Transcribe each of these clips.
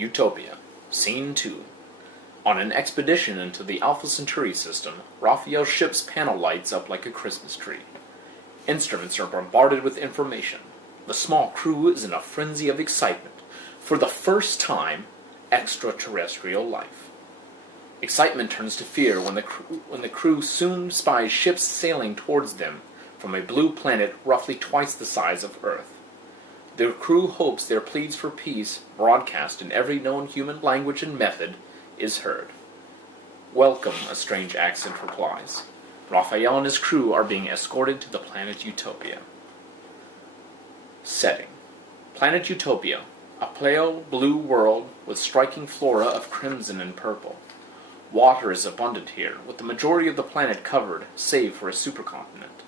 Utopia, Scene 2. On an expedition into the Alpha Centauri system, Raphael's ship's panel lights up like a Christmas tree. Instruments are bombarded with information. The small crew is in a frenzy of excitement. For the first time, extraterrestrial life. Excitement turns to fear when the crew soon spies ships sailing towards them from a blue planet roughly twice the size of Earth. Their crew hopes their pleas for peace, broadcast in every known human language and method, is heard. "Welcome," a strange accent replies. Raphael and his crew are being escorted to the planet Utopia. Setting: Planet Utopia, a pale blue world with striking flora of crimson and purple. Water is abundant here, with the majority of the planet covered, save for a supercontinent.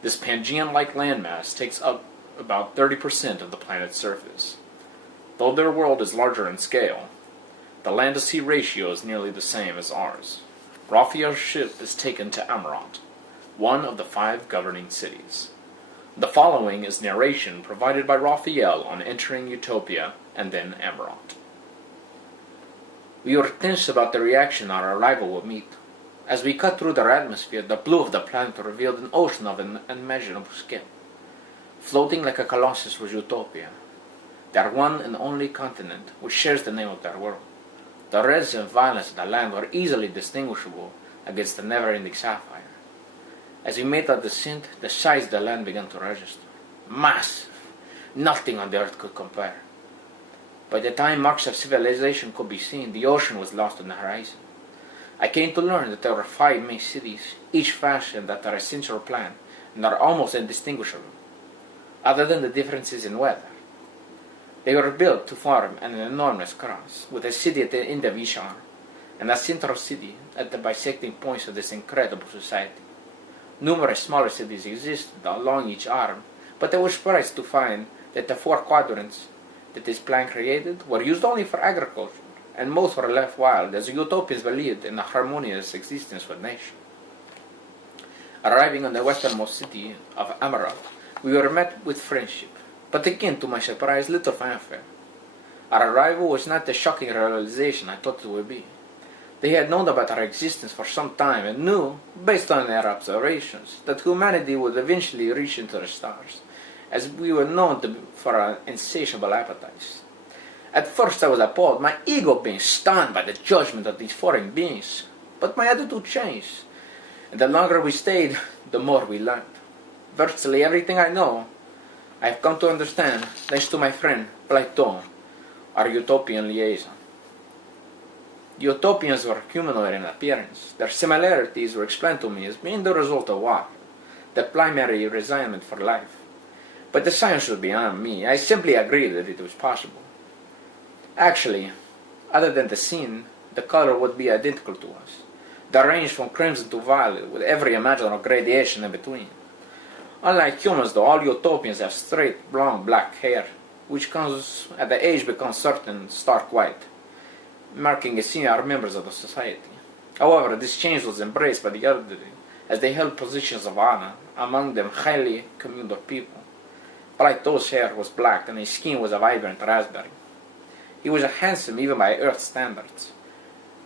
This Pangaean-like landmass takes up about 30% of the planet's surface. Though their world is larger in scale, the land-to-sea ratio is nearly the same as ours. Raphael's ship is taken to Amarant, one of the 5 governing cities. The following is narration provided by Raphael on entering Utopia and then Amarant. We were tense about the reaction our arrival would meet. As we cut through their atmosphere, the blue of the planet revealed an ocean of unimaginable scale. Floating like a colossus was Utopia, their one and only continent, which shares the name of their world. The reds and violets of the land were easily distinguishable against the never-ending sapphire. As we made our descent, the size of the land began to register. Massive! Nothing on the earth could compare. By the time marks of civilization could be seen, the ocean was lost on the horizon. I came to learn that there were 5 main cities, each fashioned after a central plan, and are almost indistinguishable, other than the differences in weather. They were built to form an enormous cross, with a city at the end of each arm, and a central city at the bisecting points of this incredible society. Numerous smaller cities existed along each arm, but I was surprised to find that the 4 quadrants that this plan created were used only for agriculture, and most were left wild, as the Utopians believed in a harmonious existence with nature. Arriving on the westernmost city of Amaranth, we were met with friendship, but again, to my surprise, little fanfare. Our arrival was not the shocking realization I thought it would be. They had known about our existence for some time and knew, based on their observations, that humanity would eventually reach into the stars, as we were known for our insatiable appetites. At first I was appalled, my ego being stunned by the judgment of these foreign beings, but my attitude changed, and the longer we stayed, the more we learned. Virtually everything I know, I have come to understand thanks to my friend pt2, our Utopian liaison. The Utopians were humanoid in appearance. Their similarities were explained to me as being the result of water, the primary requirement for life. But the science was beyond me. I simply agreed that it was possible. Actually, other than the scene, the color would be identical to us. They ranged from crimson to violet, with every imaginable gradation in between. Unlike humans, though, all Utopians have straight, blonde, black hair, which comes at the age becomes certain stark white, marking as senior members of the society. However, this change was embraced by the elderly, as they held positions of honor, among them highly communal people. pt2's hair was black, and his skin was a vibrant raspberry. He was handsome even by Earth standards,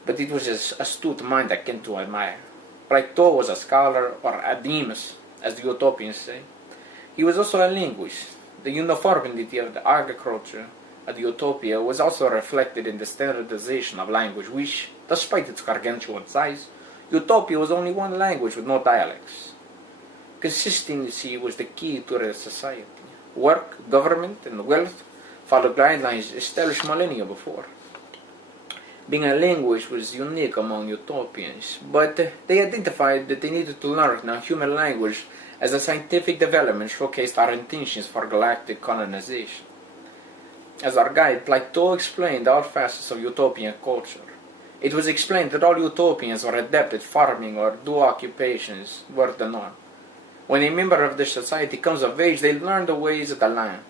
but it was his astute mind I came to admire. pt2 was a scholar, or a demus, as the Utopians say. He was also a linguist. The uniformity of the agriculture at Utopia was also reflected in the standardization of language, which, despite its gargantuan size, Utopia was only one language with no dialects. Consistency was the key to the society. Work, government, and wealth followed guidelines established millennia before. Being a language was unique among Utopians, but they identified that they needed to learn a human language as the scientific development showcased our intentions for galactic colonization. As our guide, pt2 explained all facets of Utopian culture. It was explained that all Utopians were adept at farming or dual occupations were the norm. When a member of the society comes of age, they learn the ways of the land.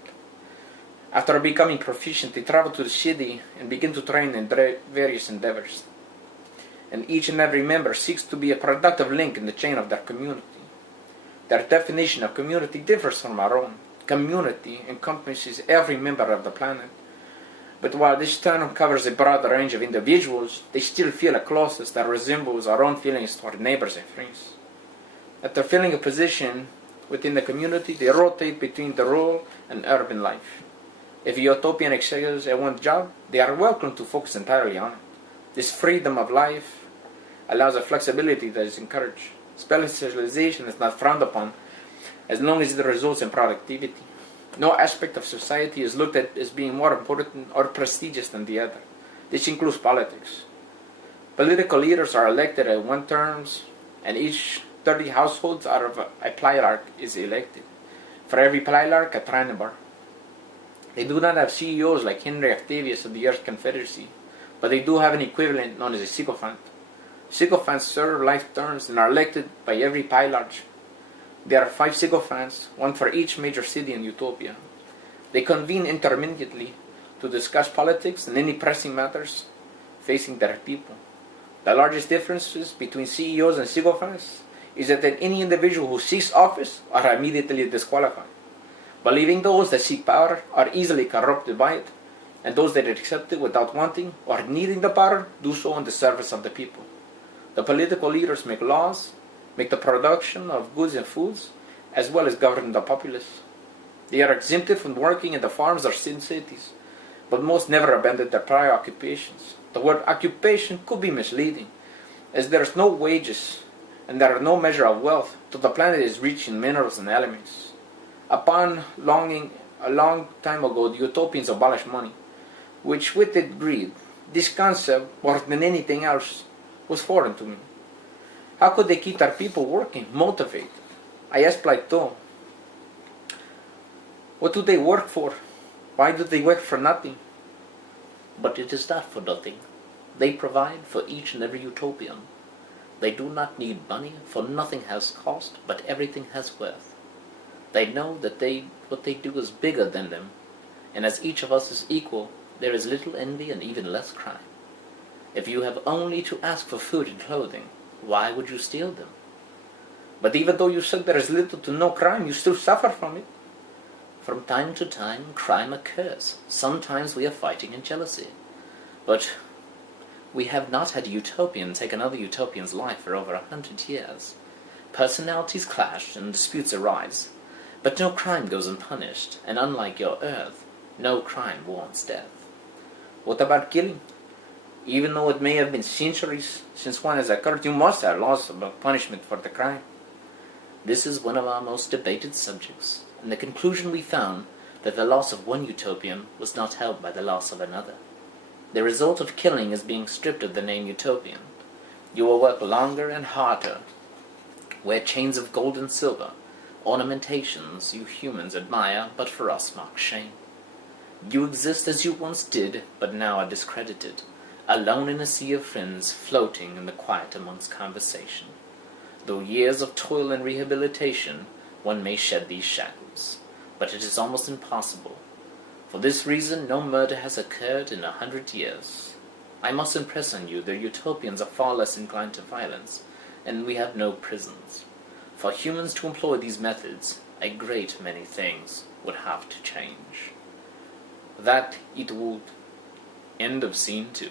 After becoming proficient, they travel to the city and begin to train in various endeavors. And each and every member seeks to be a productive link in the chain of their community. Their definition of community differs from our own. Community encompasses every member of the planet, But while this term covers a broad range of individuals, they still feel a closeness that resembles our own feelings toward neighbors and friends. After filling a position within the community, they rotate between the rural and urban life. If a utopian excels at one job, they are welcome to focus entirely on it. This freedom of life allows a flexibility that is encouraged. Specialization is not frowned upon as long as it results in productivity. No aspect of society is looked at as being more important or prestigious than the other. This includes politics. Political leaders are elected at one terms, and each 30 households out of a plilarch is elected. For every plilarch, a trinabar. They do not have CEOs like Henry Octavius of the Earth Confederacy, but they do have an equivalent known as a sycophant. Sycophants serve life terms and are elected by every plilarch. There are 5 sycophants, one for each major city in Utopia. They convene intermittently to discuss politics and any pressing matters facing their people. The largest differences between CEOs and sycophants is that any individual who seeks office are immediately disqualified, believing those that seek power are easily corrupted by it, and those that accept it without wanting or needing the power do so in the service of the people. The political leaders make laws, make the production of goods and foods, as well as govern the populace. They are exempted from working in the farms or cities, but most never abandon their prior occupations. The word occupation could be misleading, as there is no wages and there are no measure of wealth till the planet is rich in minerals and elements. A long time ago, the utopians abolished money, which with it greed. This concept, more than anything else, was foreign to me. How could they keep their people working, motivated? I asked Plato, what do they work for? Why do they work for nothing? But it is not for nothing. They provide for each and every utopian. They do not need money, for nothing has cost, but everything has worth. They know that what they do is bigger than them, and as each of us is equal, there is little envy and even less crime. If you have only to ask for food and clothing, why would you steal them? But even though you said there is little to no crime, you still suffer from it. From time to time, crime occurs. Sometimes we are fighting in jealousy. But we have not had a utopian take another utopian's life for over 100 years. Personalities clash and disputes arise, but no crime goes unpunished, and unlike your Earth, no crime warrants death. What about killing? Even though it may have been centuries since one has occurred, you must have laws about punishment for the crime. This is one of our most debated subjects, and the conclusion we found that the loss of one utopian was not held by the loss of another. The result of killing is being stripped of the name utopian. You will work longer and harder, wear chains of gold and silver, ornamentations you humans admire, but for us mark shame. You exist as you once did, but now are discredited, alone in a sea of friends, floating in the quiet amongst conversation. Though years of toil and rehabilitation, one may shed these shackles, but it is almost impossible. For this reason, no murder has occurred in 100 years. I must impress on you that utopians are far less inclined to violence, and we have no prisons. For humans to employ these methods, a great many things would have to change. That it would. End of scene 2.